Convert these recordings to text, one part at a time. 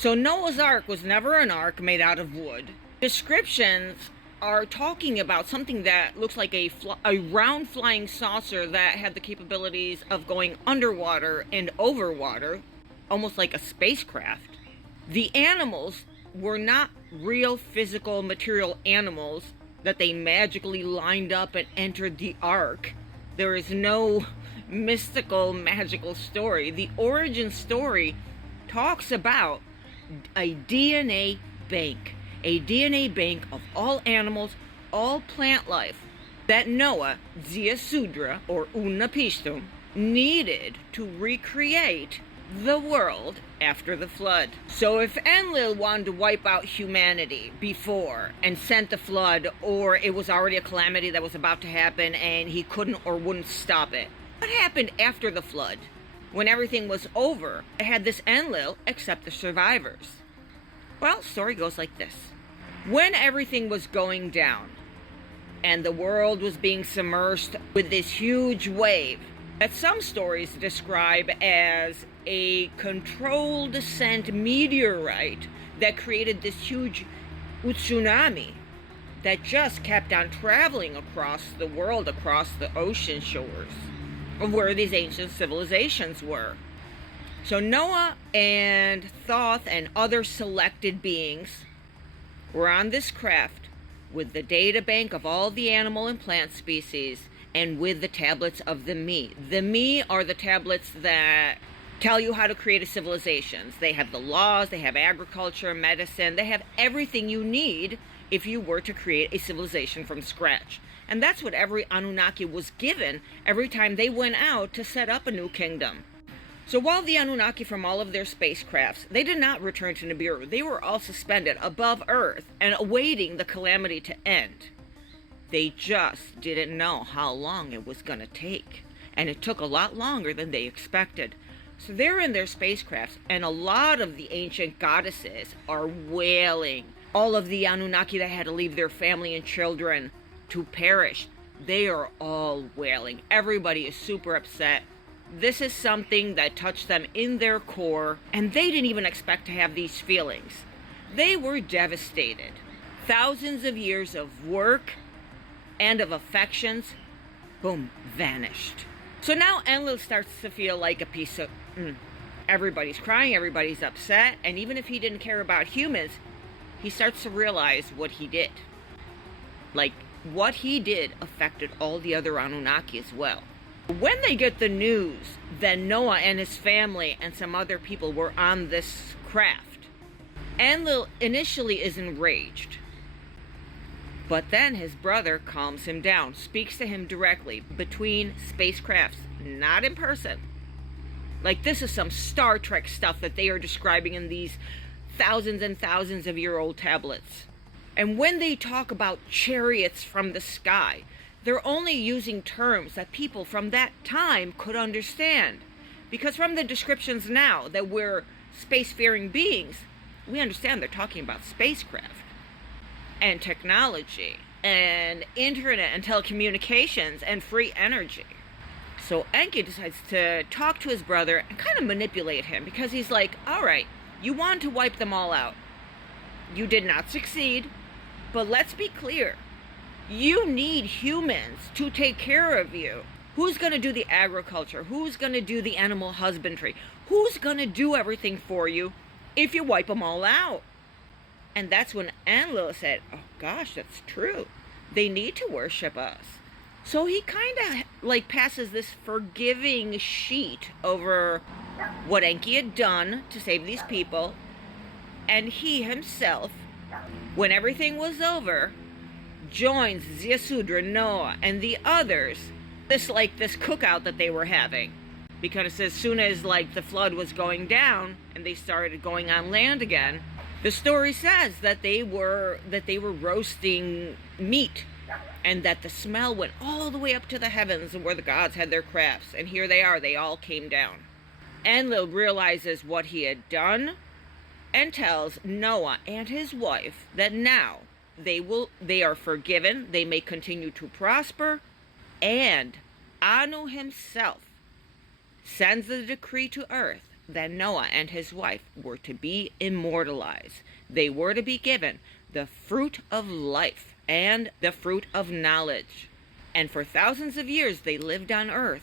So Noah's Ark was never an ark made out of wood. Descriptions are talking about something that looks like a round flying saucer that had the capabilities of going underwater and over water, almost like a spacecraft. The animals were not real physical material animals that they magically lined up and entered the ark. There is no mystical, magical story. The origin story talks about a DNA bank. A DNA bank of all animals, all plant life, that Noah, Ziasudra, or Unapishtum, needed to recreate the world after the flood. So if Enlil wanted to wipe out humanity before and sent the flood, or it was already a calamity that was about to happen and he couldn't or wouldn't stop it, what happened after the flood? When everything was over, had this Enlil accept the survivors? Well, story goes like this. When everything was going down and the world was being submerged with this huge wave that some stories describe as a controlled descent meteorite that created this huge tsunami that just kept on traveling across the world, across the ocean shores of where these ancient civilizations were. So Noah and Thoth and other selected beings were on this craft with the data bank of all the animal and plant species and with the tablets of the Me. The Me are the tablets that tell you how to create a civilization. They have the laws, they have agriculture, medicine, they have everything you need if you were to create a civilization from scratch. And that's what every Anunnaki was given every time they went out to set up a new kingdom. So while the Anunnaki from all of their spacecrafts, they did not return to Nibiru. They were all suspended above Earth and awaiting the calamity to end. They just didn't know how long it was going to take. And it took a lot longer than they expected. So they're in their spacecrafts, and a lot of the ancient goddesses are wailing. All of the Anunnaki that had to leave their family and children to perish, they are all wailing. Everybody is super upset. This is something that touched them in their core, and they didn't even expect to have these feelings. They were devastated. Thousands of years of work and of affections, boom, vanished. So now Enlil starts to feel like a piece of... Everybody's crying, everybody's upset, and even if he didn't care about humans, he starts to realize what he did. Like, what he did affected all the other Anunnaki as well. When they get the news that Noah and his family and some other people were on this craft, Enlil initially is enraged. But then his brother calms him down, speaks to him directly between spacecrafts, not in person. Like, this is some Star Trek stuff that they are describing in these thousands and thousands of year old tablets. And when they talk about chariots from the sky, they're only using terms that people from that time could understand. Because from the descriptions now that we're spacefaring beings, we understand they're talking about spacecraft and technology and internet and telecommunications and free energy. So Enki decides to talk to his brother and kind of manipulate him, because he's like, all right, you wanted to wipe them all out. You did not succeed, but let's be clear. You need humans to take care of you. Who's going to do the agriculture? Who's going to do the animal husbandry? Who's going to do everything for you if you wipe them all out? And that's when Enlil said, oh gosh, that's true. They need to worship us. So he kind of like passes this forgiving sheet over what Enki had done to save these people. And he himself, when everything was over, joins Ziasudra, Noah, and the others, this cookout that they were having. Because as soon as the flood was going down and they started going on land again, the story says that they were roasting meat, and that the smell went all the way up to the heavens where the gods had their crafts. And here they are, they all came down. Enlil realizes what he had done and tells Noah and his wife that now they are forgiven, they may continue to prosper, and Anu himself sends the decree to earth that Noah and his wife were to be immortalized. They were to be given the fruit of life and the fruit of knowledge. And for thousands of years they lived on earth.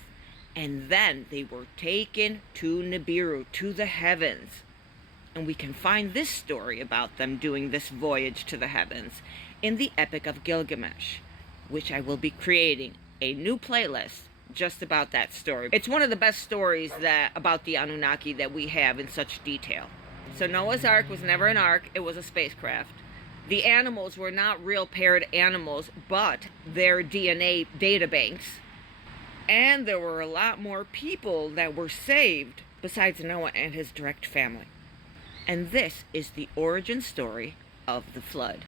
And then they were taken to Nibiru, to the heavens. And we can find this story about them doing this voyage to the heavens in the Epic of Gilgamesh, which I will be creating a new playlist just about that story. It's one of the best stories about the Anunnaki that we have in such detail. So Noah's Ark was never an ark, it was a spacecraft. The animals were not real paired animals, but their DNA databanks. And there were a lot more people that were saved besides Noah and his direct family. And this is the origin story of the flood.